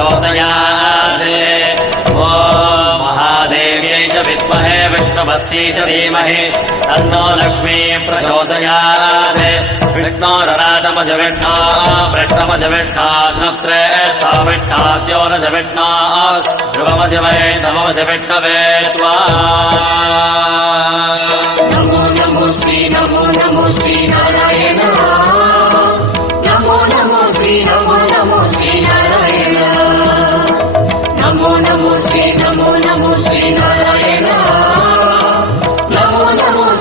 प्रचोदयात् ॐ महादेव्यै च विद्महे विष्णुपत्न्यै च धीमहि तन्नो लक्ष्मी प्रचोदयात् विष्णोरराजमजविष्णा वृष्णमजविष्णा स्नप्त्रेष्ठाविष्णास्योरजविष्णा ध्रुवमशिवै नममशिविष्णवे त्वा नमो नमो श्री नारायण